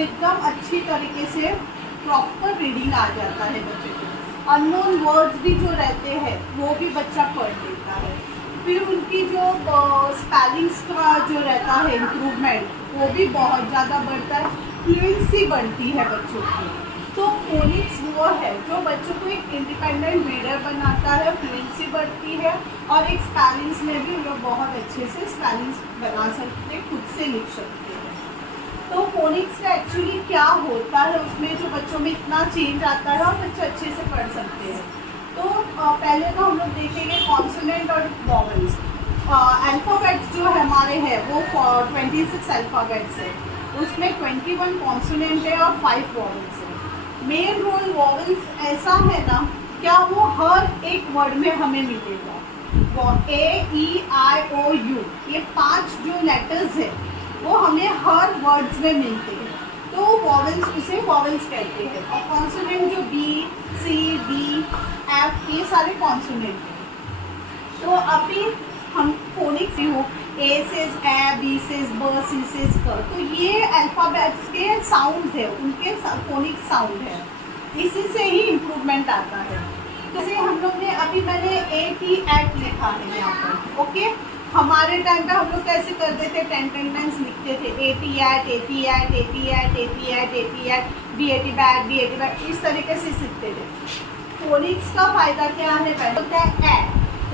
एकदम अच्छी तरीके से प्रॉपर रीडिंग आ जाता है बच्चे को। अननोन वर्ड्स भी जो रहते हैं वो भी बच्चा पढ़ लेता है। फिर उनकी जो स्पेलिंग्स का जो रहता है इम्प्रूवमेंट वो भी बहुत ज़्यादा बढ़ता है, फ्लुएंसी बढ़ती है बच्चों की। तो फोनिक्स वो है जो बच्चों को एक इंडिपेंडेंट रीडर बनाता है, फ्लुएंसी बढ़ती है और एक स्पेलिंग्स में भी लोग बहुत अच्छे से स्पेलिंग्स बना सकते हैं, खुद से लिख सकते हैं। तो फोनिक्स का एक्चुअली क्या होता है, उसमें जो बच्चों में इतना चेंज आता है और बच्चे अच्छे से पढ़ सकते हैं। तो पहले तो हम लोग देखेंगे कॉन्सोनेंट और वॉवल्स। अल्फ़ाबेट्स जो हमारे हैं वो 26 अल्फ़ाबेट्स है, उसमें 21 कॉन्सोनेंट है और 5 वॉवल्स है। मेन रोल वॉवल्स ऐसा है ना, क्या वो हर एक वर्ड में हमें मिलेगा। वो A, E, I, O, U ये 5 जो लेटर्स है वो हमें हर वर्ड्स में मिलते हैं, तो वॉवल्स उसे वॉवल्स कहते हैं। और कॉन्सोनेंट जो B, C, D, F ये सारे कॉन्सोनेंट हैं। तो अभी हम फोनिक्स हो A से A, B से B, C से क, तो ये अल्फ़ाबेट्स के साउंड है, उनके फोनिक्स साउंड है, इसी से ही इम्प्रूवमेंट आता है। जैसे हम लोग ने अभी मैंने AT एट लिखा है यहाँ पर, ओके। हमारे टाइम पे हम लोग कैसे करते थे, 10 लिखते थे, AT at, AT at, AT at, AT at, AT at, BAT bat, BAT bat, इस तरीके से सीखते थे। फोनिक्स का फायदा क्या है, पहले होता है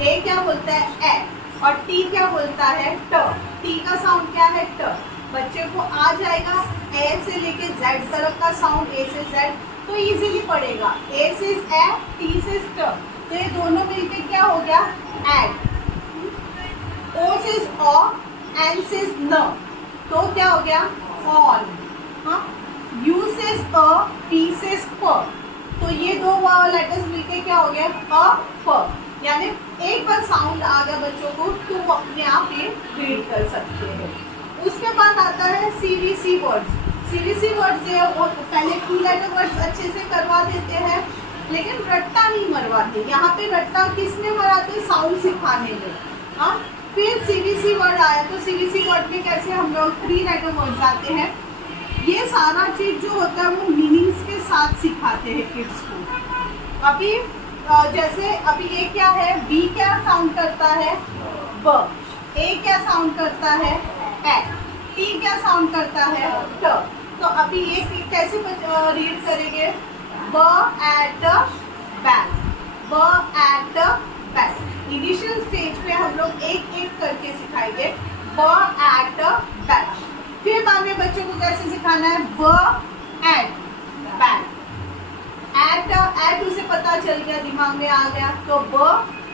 ए क्या बोलता है ए, और टी क्या बोलता है ट। टी का साउंड क्या है ट। बच्चे को आ जाएगा ए से लेके जेड तक का साउंड, ए से जेड, तो इजीली पढ़ेगा। ए से ए, टी से ट, तो ये दोनों मिलके क्या हो गया एड। ओ से ओ, एन से न, तो क्या हो गया ऑन। हाँ, यू से अ, पी से प, तो ये दो लेटर्स मिलके क्या हो गया अ प। यानी एक बार साउंड आ गया बच्चों को तो वो अपने आप ये रीड कर सकते हैं। उसके बाद आता है CVC वर्ड्स। CVC वर्ड्स है वो पहले 2 लेटर वर्ड्स अच्छे से करवा देते हैं, लेकिन रट्टा नहीं मरवाते। यहाँ पे रट्टा किसमें मराते, साउंड सिखाने में। हाँ, फिर CVC वर्ड आया, तो CVC वर्ड में कैसे हम लोग 3 लेटर वर्ड्स आते हैं। ये सारा चीज जो होता है वो मीनिंग्स के साथ सिखाते हैं किड्स को। अभी जैसे अभी ये क्या है, B क्या साउंड करता है ब, A क्या साउंड करता है ए, T क्या साउंड करता है ट। तो अभी ये कैसे रीड करेंगे, ब एट बैक, ब एट बैक। इनिशियल स्टेज पे हम लोग एक एक करके सिखाएंगे, ब एट बैक। फिर बाद में बच्चों को कैसे सिखाना है, ब एट बैक, एट उसे पता चल गया, दिमाग में आ गया, तो ब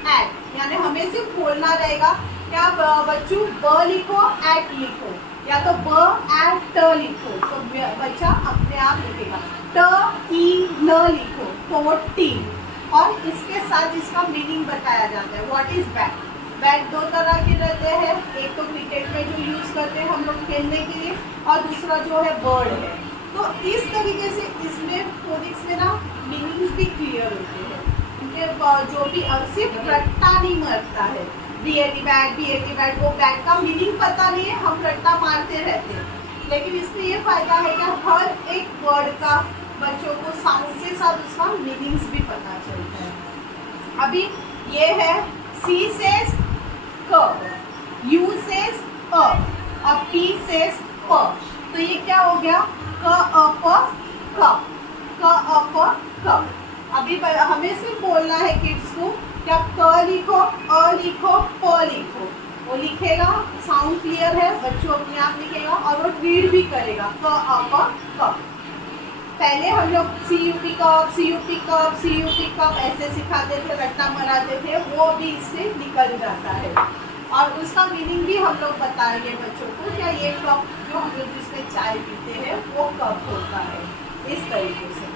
एट, यानी हमें सिर्फ बोलना रहेगा क्या बच्चों, ब लिखो एट लिखो, या तो ब एट ट लिखो, तो बच्चा अपने आप लिखेगा। ट ई न लिखो तो टी, और इसके साथ इसका मीनिंग बताया जाता है। What is bat. बैट 2 तरह के रहते हैं, एक तो क्रिकेट में जो यूज करते हैं हम लोग खेलने के लिए, और दूसरा जो है बर्ड है। तो इस तरीके से इसमें फोनिक्स में ना मीनिंग्स भी क्लियर होते हैं, उनके जो भी सिर्फ रट्टा नहीं मरता है, BAT बैट, वो बैट का मीनिंग पता नहीं है, हम रट्टा मारते रहते हैं। लेकिन इसमें ये फायदा है कि हर एक वर्ड का बच्चों को साउंड के साथ उसका मीनिंग्स भी पता चलता है। अभी ये है C से क, U से अ, और P से प, तो ये क्या हो गया क अ प क, क अ प क। अभी हमें सिर्फ बोलना है किड्स को क्या, क लिखो, अ लिखो, प लिखो, वो लिखेगा, साउंड क्लियर है, बच्चों अपने आप लिखेगा और वो रीड भी करेगा, क अ प क। पहले हम लोग CUP cup, CUP cup, CUP cup ऐसे सिखाते थे, रट्टा मराते थे, वो भी इससे निकल जाता है। और उसका मीनिंग भी हम लोग बताएंगे बच्चों को, क्या ये कप जो हम लोग जिसमें चाय पीते हैं वो कप होता है, इस तरीके से।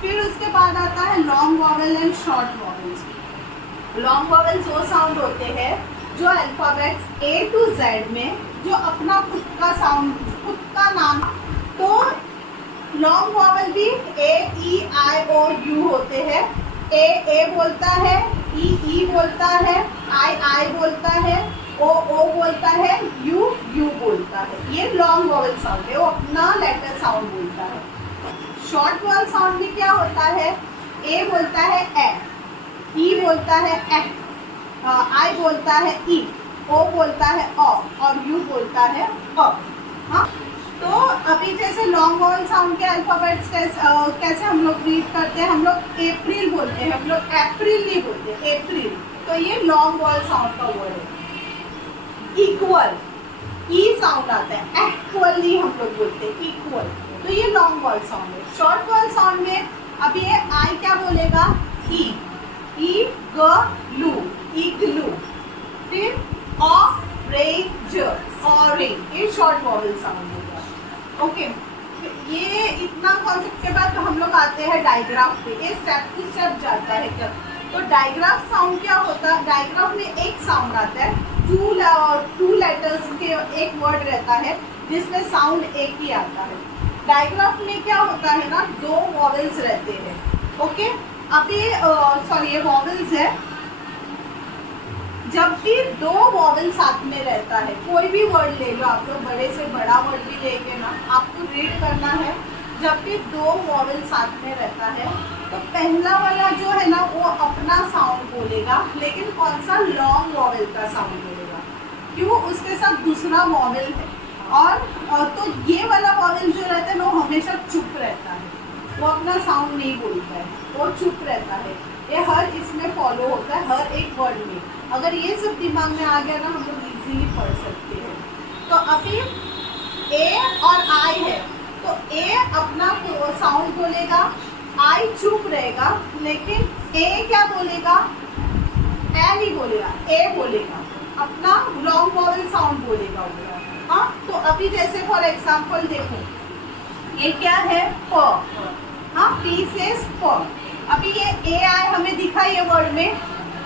फिर उसके बाद आता है long vowel and short vowels. Long vowels वो साउंड होते हैं जो अल्फाबेट्स A to Z में जो अपना खुद का साउंड, खुद का नाम, तो लॉन्ग वॉवेल भी A, E, I, O, U होते हैं। A बोलता है, E बोलता है, I बोलता है, O बोलता है, U बोलता है। ये लॉन्ग वॉवेल साउंड है, वो अपना अपना लेटर साउंड बोलता है। शॉर्ट वॉवल साउंड में क्या होता है, ए बोलता है ए, ई बोलता है ए, आई बोलता है ई, ओ बोलता है अ और यू बोलता है अ। हाँ, तो अभी जैसे लॉन्ग वॉवल साउंड के अल्फाबेट्स कैसे हम लोग रीड करते हैं, हम लोग अप्रैल बोलते हैं, हम लोग अप्रैल नहीं बोलते, अप्रैल। तो ये लॉन्ग वॉवल साउंड का वर्ड है। इक्वल, ई साउंड आता है, इक्वल नहीं हम लोग बोलते, इक्वल। तो ये लॉन्ग वॉवल साउंड है। शॉर्ट वॉवल साउंड में अब ये आई क्या बोलेगा, ई, ई ग लू, इग्लू। फिर ऑरेंज, ऑरेंज, ये शॉर्ट वॉवल साउंड होगा। ओके, ये इतना कॉन्सेप्ट के बाद हम लोग आते हैं डायग्राफ पे। ये स्टेप टू स्टेप जाता है क्या। तो डायग्राफ साउंड क्या होता है, डायग्राफ में एक साउंड आता है, टू लेटर्स के एक वर्ड रहता है जिसमें साउंड एक ही आता है। डायग्राफ में क्या होता है ना, दो वॉवेल्स रहते हैं। ओके, अभी सॉरी ये वॉवेल्स है। जब भी दो वॉवेल साथ में रहता है, कोई भी वर्ड ले लो आप लोग, बड़े से बड़ा वर्ड भी लेके ना आपको रीड करना है। जब भी दो वॉवेल साथ में रहता है तो पहला वाला जो है ना वो अपना साउंड बोलेगा, लेकिन कौन सा, लॉन्ग वॉवेल का साउंड बोलेगा। क्यों, उसके साथ दूसरा वॉवेल है। और तो ये वाला वॉवेल जो रहता है वो हमेशा चुप रहता है, वो अपना साउंड नहीं बोलता है, वो चुप रहता है। ये हर इसमें फॉलो होता है, हर एक वर्ड में। अगर ये सब दिमाग में आ गया ना हम लोग इजीली पढ़ सकते हैं। तो अभी ए और आई है, तो ए अपना साउंड बोलेगा, आई चुप रहेगा, लेकिन ए क्या बोलेगा, ए नहीं बोलेगा, ए बोलेगा, अपना लॉन्ग वॉवेल साउंड बोलेगा। हाँ, तो अभी जैसे फॉर एग्जाम्पल देखो, ये क्या है, प। हाँ, पी से प। अभी ये ए आई हमें दिखा ये वर्ड में,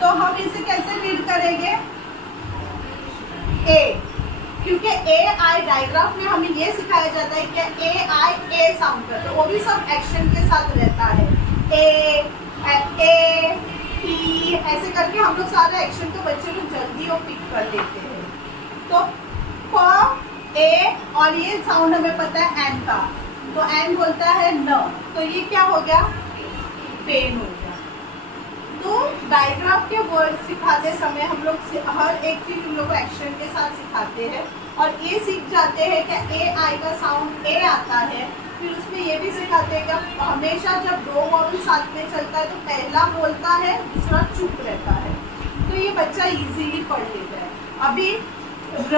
तो हम इसे कैसे रीड करेंगे, ए, क्योंकि ए आई डायग्राफ में हमें ये सिखाया जाता है कि ए आई ए साउंड करते हैं, वो भी सब एक्शन के साथ रहता है। ए ई ऐसे करके हम लोग सारे एक्शन तो बच्चे लोग जल्दी और पिक कर लेते हैं। तो प, ए और ये साउंड हमें पता है एन का, तो एन बोलता है न, तो ये क्या हो गया, पेन हो गया। तो डायग्राफ के वर्ड सिखाते समय हम लोग हर एक चीज हम लोग एक्शन के साथ सिखाते हैं, और ये सीख जाते हैं कि ए आई का साउंड ए आता है। फिर उसमें ये भी सिखाते हैं कि हमेशा जब दो वॉवेल साथ में चलता है तो पहला बोलता है, दूसरा चुप रहता है। तो ये बच्चा इजीली पढ़ लेता है। अभी र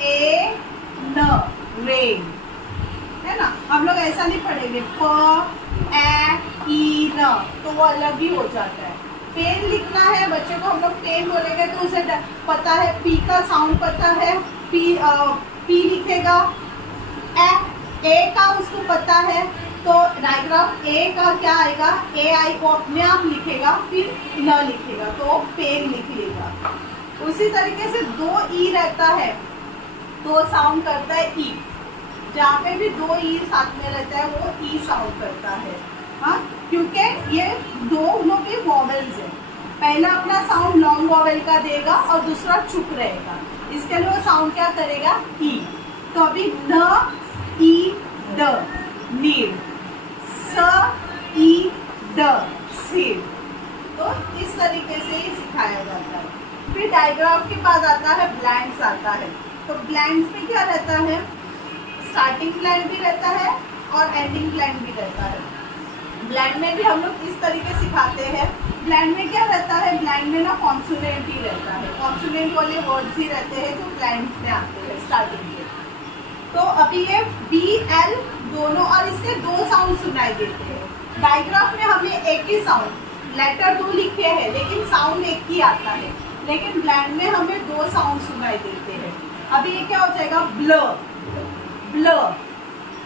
ए न, रेन है ना, हम लोग ऐसा नहीं पढ़ेंगे, प ए ई न, तो वो अलग ही हो जाता है। पेन लिखना है बच्चे को, हम लोग पेन बोलेंगे तो उसे पता है, पी का साउंड पता है, पी लिखेगा। ए का उसको पता है, तो डायग्राफ ए का क्या आएगा, ए आई को अपने आप लिखेगा, फिर न लिखेगा तो पेन लिख लेगा। उसी तरीके से दो ई रहता है, दो साउंड करता है ई, जहाँ पे भी दो ई साथ में रहता है वो ई साउंड करता है। हाँ, क्योंकि ये दोनों के वॉवेल्स है, पहला अपना साउंड लॉन्ग वॉवेल का देगा और दूसरा चुप रहेगा, इसके लिए वो साउंड क्या करेगा, ई। तो अभी न ई द, नीड, स ई द, सीड। तो इस तरीके से ही सिखाया जाता है। फिर डायग्राफ के बाद आता है ब्लैंक्स आता है। तो ब्लैंक्स में क्या रहता है, स्टार्टिंग ब्लैंक भी रहता है और एंडिंग ब्लैंक भी रहता है। ब्लैंक में भी हम लोग इस तरीके सिखाते हैं। ब्लैंक में क्या रहता है, ब्लैंक में ना कॉन्सोनेंट ही रहता है, कॉन्सोनेंट वाले वर्ड्स ही रहते हैं जो ब्लैंक में आते हैं स्टार्टिंग में। तो अभी ये बी एल दोनों, और इसके दो साउंड सुनाई देते हैं। डायग्राफ में हमें एक ही साउंड, लेटर दो लिखे हैं लेकिन साउंड एक ही आता है, लेकिन ब्लैंक में हमें दो साउंड सुनाई देते हैं। अभी ये क्या हो जाएगा, ब्ल, ब्ल,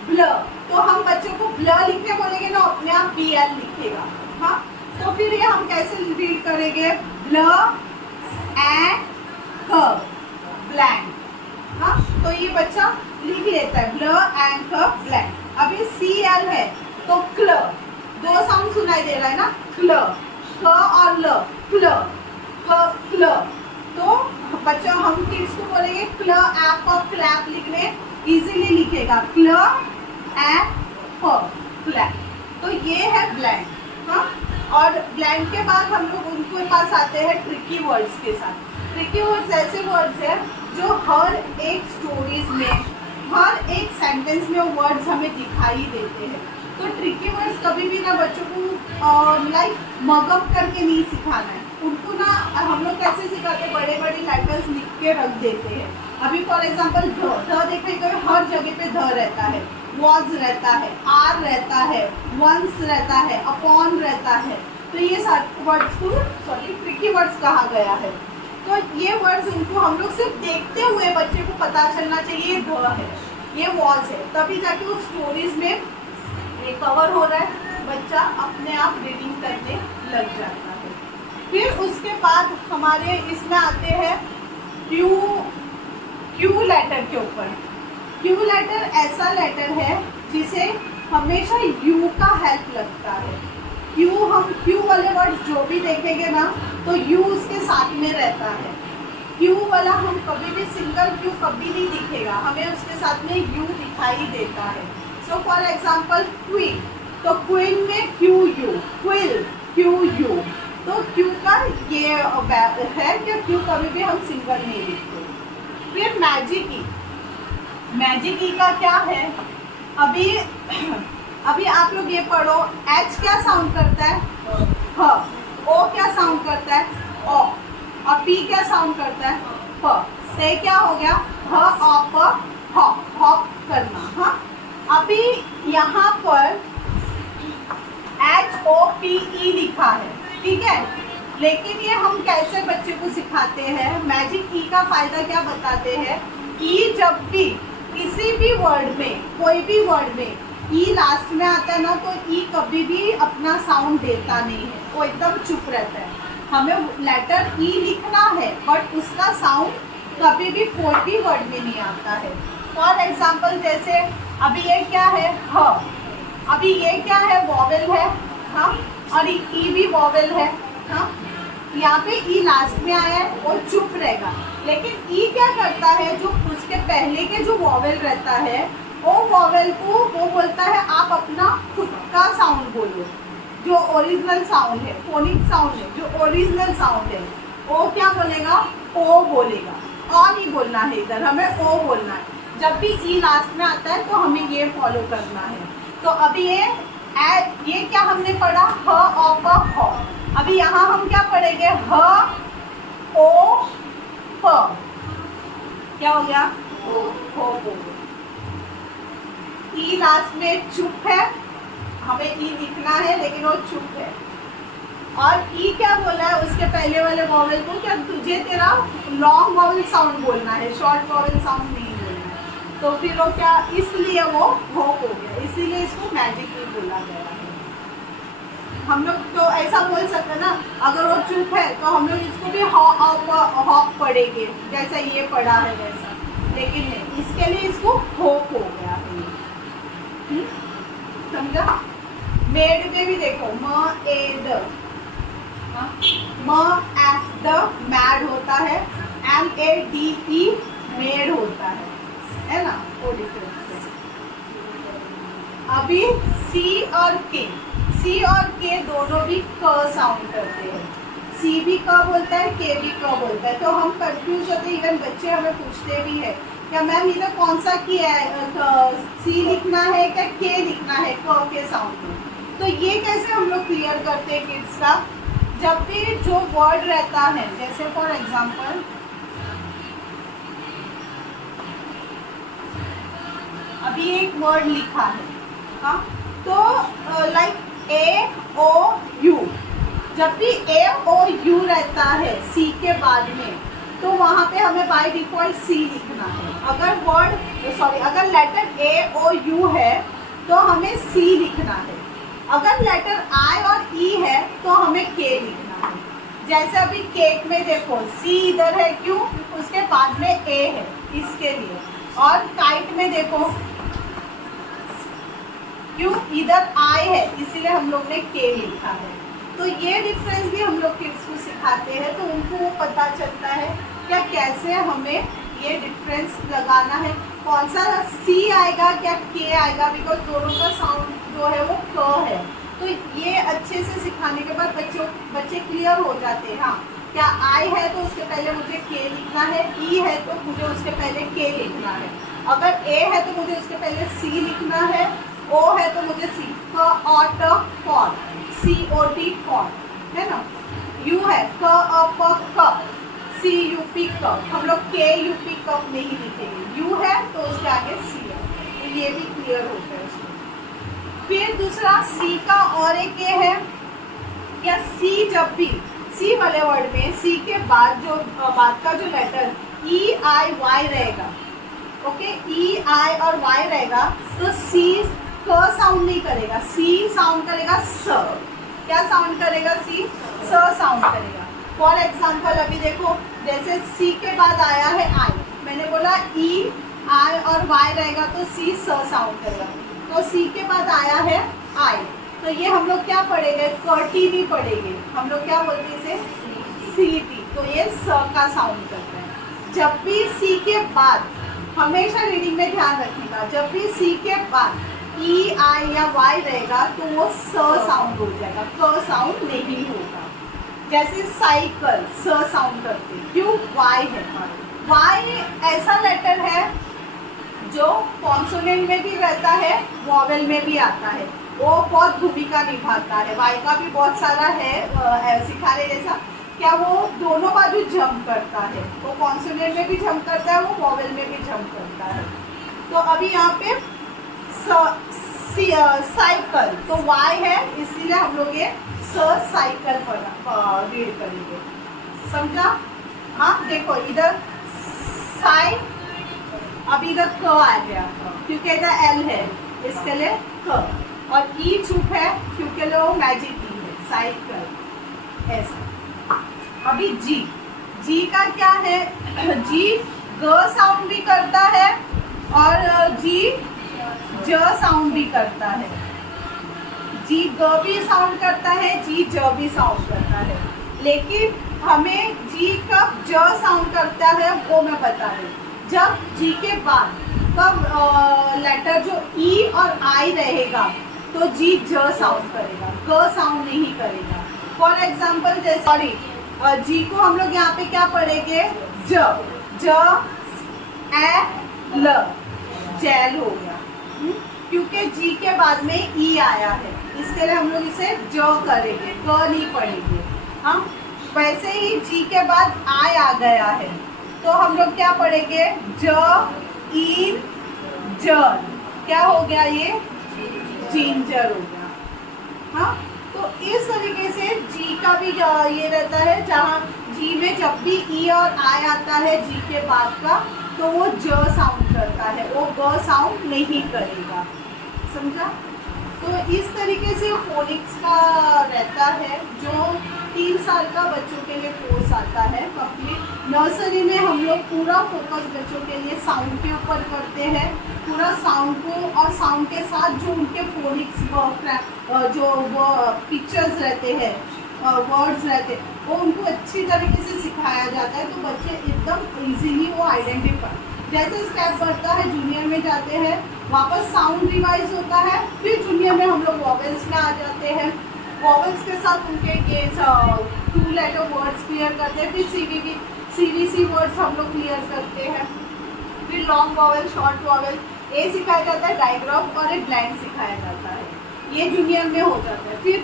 ब्ल। तो हम बच्चों को ब्ल लिखने बोलेंगे ना, अपने आप बी एल लिखेगा। हाँ, तो फिर ये हम कैसे रीड करेंगे, ब्ल एंड क, ब्लैंक। हाँ, तो ये बच्चा लिख लेता है, ब्ल एंड क, ब्लैंक। अभी सी एल है तो क्ल, दो साउंड सुनाई दे रहा है ना, क्ल, क और ल, क्ल, क, क्ल। तो बच्चा हम किड्स को बोलेंगे क्ल ऐप और क्लैप लिखने, इजीली लिख दिखेगा क्ल एंड प, क्लैप। तो ये है ब्लैंक। हाँ, और ब्लैंक के बाद हम लोग उनके पास आते हैं ट्रिकी वर्ड्स के साथ। ट्रिकी वर्ड्स ऐसे वर्ड्स हैं जो हर एक स्टोरीज में, हर एक सेंटेंस में वो वर्ड्स हमें दिखाई देते हैं। तो ट्रिकी वर्ड्स कभी भी ना बच्चों को लाइक मगअप करके नहीं सिखाना है उनको ना। हम लोग कैसे सिखाते हैं, बड़े बड़े लेटर्स लिख के रख देते हैं। अभी फॉर एग्जांपल ध देखें तो हर जगह पे ध रहता है, वॉज रहता है, आर रहता है, वंस रहता है, अपॉन रहता है। तो ये सारे वर्ड्स को ट्रिकी वर्ड्स कहा गया है। तो ये वर्ड्स उनको हम लोग सिर्फ देखते हुए बच्चे को पता चलना चाहिए ये ध है, ये वॉज है, तभी जाके वो स्टोरीज में रिकवर हो रहा है, बच्चा अपने आप रीडिंग करने लग जाता है। फिर उसके बाद हमारे इसमें आते हैं क्यू लेटर के ऊपर। क्यू लेटर ऐसा लेटर है जिसे हमेशा यू का हेल्प लगता है। क्यू वाले वर्ड्स जो भी देखेंगे ना तो यू उसके साथ में रहता है। क्यू वाला हम कभी भी सिंगल क्यू कभी नहीं दिखेगा, हमें उसके साथ में यू दिखाई देता है। सो फॉर एग्जाम्पल क्वीन, तो क्वीन में Q U, quill Q U. तो क्यू का ये है कि क्यू कभी भी हम सिंगल नहीं लिखते। फिर मैजिक ई का क्या है, अभी आप लोग ये पढ़ो, एच क्या साउंड करता है ह, ओ क्या साउंड करता है ओ, और पी क्या साउंड करता है प। से क्या हो गया ह ऑ प, हॉप करना। हाँ, अभी यहाँ पर HOPE लिखा है, ठीक है, लेकिन ये हम कैसे बच्चे को सिखाते हैं। मैजिक ई का फायदा क्या बताते हैं, ई जब भी किसी भी वर्ड में, कोई भी वर्ड में ई लास्ट में आता है ना, तो ई कभी भी अपना साउंड देता नहीं है, वो एकदम चुप रहता है। हमें लेटर ई लिखना है बट उसका साउंड कभी भी कोई भी वर्ड में नहीं आता है। फॉर एग्जाम्पल जैसे अभी ये क्या है ह, अभी ये क्या है वॉवेल है, हाँ, और ई भी वॉवेल है। हाँ, यहाँ पे ई लास्ट में आया है, वो चुप रहेगा, लेकिन ई क्या करता है, जो उसके पहले के जो वॉवेल रहता है वो वॉवेल को वो बोलता है आप अपना खुद का साउंड बोलो, जो ओरिजिनल साउंड है, फोनिक साउंड है, जो ओरिजिनल साउंड है, वो क्या बोलेगा, ओ बोलेगा। और नहीं बोलना है, इधर हमें ओ बोलना है। जब भी ई लास्ट में आता है तो हमें ये फॉलो करना है। तो अभी ये क्या हमने पढ़ा, ह ऑ प ह। अभी यहाँ हम क्या पढ़ेंगे, ह ओ प, क्या हो गया, हो। ई लास्ट में चुप है, हमें ई लिखना है लेकिन वो चुप है। और ई क्या बोला है उसके पहले वाले वॉवेल को, क्या तुझे तेरा लॉन्ग वॉवेल साउंड बोलना है, शॉर्ट वॉवेल साउंड नहीं बोलना है। तो फिर वो क्या, इसलिए वो हो गया, इसीलिए इसको मैजिक ई बोला गया है। हम लोग तो ऐसा बोल सकते हैं ना, अगर वो चुप है तो हम लोग इसको भी हॉप पढ़ेंगे जैसा ये पढ़ा है वैसा, लेकिन नहीं, इसके लिए इसको होप हो गया है। समझा। मेड में भी देखो, म एड, म एस द मैड होता है, MADE मेड होता है ना, वो डिफरेंस है। अभी सी और के दोनों भी क साउंड करते हैं, सी भी क बोलता है, के भी क बोलता है। तो हम कंफ्यूज होते हैं, इवन बच्चे हमें पूछते भी है क्या मैम इधर कौन सा किया है, सी लिखना है क्या के लिखना है क के साउंड में। तो ये कैसे हम लोग क्लियर करते हैं किड्स का, जब भी जो वर्ड रहता है, जैसे फॉर एग्जांपल अभी एक वर्ड लिखा है, हाँ, तो लाइक AOU, जब भी AOU रहता है सी के बाद में, तो वहाँ पे हमें बाय डिफॉल्ट सी लिखना है। अगर लेटर AOU है तो हमें सी लिखना है। अगर लेटर I और E है तो हमें K लिखना है। जैसे अभी केक में देखो, सी इधर है, क्यों, उसके बाद में A है इसके लिए। और काइट में देखो, क्यों, इधर I है, इसीलिए हम लोग ने K लिखा है। तो ये डिफरेंस भी हम लोग किड्स को सिखाते हैं, तो उनको पता चलता है क्या कैसे हमें ये डिफरेंस लगाना है। कौन सा सी आएगा क्या के आएगा, बिकॉज दोनों का साउंड जो है वो क है। तो ये अच्छे से सिखाने के बाद बच्चे क्लियर हो जाते हैं। हाँ, क्या आई है तो उसके पहले मुझे के लिखना है, ई है तो मुझे उसके पहले के लिखना है, अगर ए है तो मुझे उसके पहले सी लिखना है, ओ है तो मुझे सी, क और ट कॉट, सी ओ टी कॉट, है ना। यू है क अ प कप, सी यू पी कप, हम लोग के यू पी कप नहीं लिखेंगे, यू है तो उसके आगे सी है, तो ये भी क्लियर होता है उसमें। फिर दूसरा सी का और एक ये है, या सी जब भी सी वाले वर्ड में सी के बाद का जो लेटर ई आई वाई रहेगा, ओके, ई आई और वाई रहेगा, तो सी क साउंड नहीं करेगा, सी साउंड करेगा स। क्या साउंड करेगा? सी, स साउंड करेगा। फॉर एग्जाम्पल अभी देखो, जैसे सी के बाद आया है आई, मैंने बोला ई आई और वाई रहेगा तो सी स साउंड करेगा, तो सी के बाद आया है आई, तो ये हम लोग क्या पढ़ेंगे? कर्टी नहीं पढ़ेंगे, हम लोग क्या बोलते हैं इसे? सीटी, तो ये स का साउंड करता है। जब भी सी के बाद, हमेशा रीडिंग में ध्यान रखिएगा, जब भी सी के बाद ई आई या वाई रहेगा तो वो स साउंड हो जाएगा, क साउंड नहीं होगा। जैसे साइकिल स साउंड करते, क्यों? वाई है, वाई ऐसा लेटर है जो कॉन्सोनेंट में भी रहता है, वॉवेल में भी आता है, वो बहुत भूमिका निभाता है। वाई का भी बहुत सारा है सिखाने जैसा, क्या वो दोनों बाजू जंप करता है, वो कॉन्सोनेंट में भी जंप करता है, वो वॉवेल में भी जंप करता है। तो अभी यहाँ पे साइकिल तो वाई है, इसीलिए हम लोग ये साइकिल रीड करेंगे, समझा? हाँ, देखो इधर साई, अब इधर क आ गया क्योंकि इधर एल है, इसके लिए क, और ई चुप है क्योंकि लो मैजिक ई है, साइकिल ऐसा। अभी जी, जी का क्या है? जी ग साउंड भी करता है और जी ज साउंड भी करता है, जी ग भी साउंड करता है, जी ज भी साउंड करता है, लेकिन हमें जी कब ज साउंड करता है वो मैं बता रही हूँ। जब जी के बाद कब लेटर जो ई और आई रहेगा तो जी ज साउंड करेगा, ग साउंड नहीं करेगा। फॉर एग्जाम्पल जैसे सॉरी, जी को हम लोग यहाँ पे क्या पढ़ेंगे? ज, ज ए ल, जैल हो गया, क्योंकि जी के बाद में ई आया है, इसके लिए हम लोग इसे ज करेंगे, क नहीं पढ़ेंगे। हाँ, वैसे ही जी के बाद आई आ गया है तो हम लोग क्या पढ़ेंगे? ज इन जर, क्या हो गया ये? जिंजर हो गया। हाँ, तो इस तरीके से जी का भी ये रहता है, जहाँ जी में जब भी ई और आई आता है जी के बाद का तो वो ज साउंड करता है, वो ग साउंड नहीं करेगा, समझा? तो इस तरीके से फोनिक्स का रहता है, जो 3 साल का बच्चों के लिए कोर्स आता है कंप्लीट। नर्सरी में हम लोग पूरा फोकस बच्चों के लिए साउंड के ऊपर करते हैं, पूरा साउंड को, और साउंड के साथ जो उनके फोनिक्स जो वो पिक्चर्स रहते हैं, वर्ड्स रहते हैं, वो उनको अच्छी तरीके से सिखाया जाता है, तो बच्चे एकदम इजीली वो आइडेंटिफाई, जैसे स्टेप बढ़ता है जूनियर में जाते हैं, वापस साउंड रिवाइज होता है, फिर जूनियर में हम लोग वॉवेल्स में आ जाते हैं, वॉवेल्स के साथ उनके ये 2 लेटर वर्ड्स क्लियर करते हैं, फिर सीवीसी वर्ड्स हम लोग क्लियर करते हैं, फिर लॉन्ग वॉवेल, शॉर्ट वॉवेल ये सिखाया जाता है, डायग्राफ और एक ब्लाइंड सिखाया जाता है, ये जूनियर में हो जाता है। फिर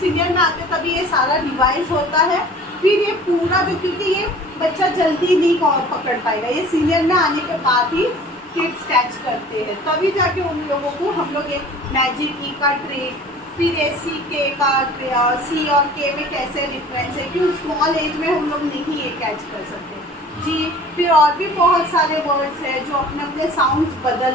सीनियर में आते तभी ये सारा रिवाइज होता है, फिर ये पूरा जो, क्योंकि ये बच्चा जल्दी नहीं पकड़ पाएगा, ये सीनियर में आने के बाद ही किड्स कैच करते हैं, तभी जाके उन लोगों को हम लोग एक मैजिक ई का ट्रेड, फिर ए सी के का सी और के में कैसे डिफरेंस है, क्योंकि स्मॉल एज में हम लोग नहीं ये कैच कर सकते जी। फिर और भी बहुत सारे वर्ड्स हैं जो अपने अपने साउंड्स बदल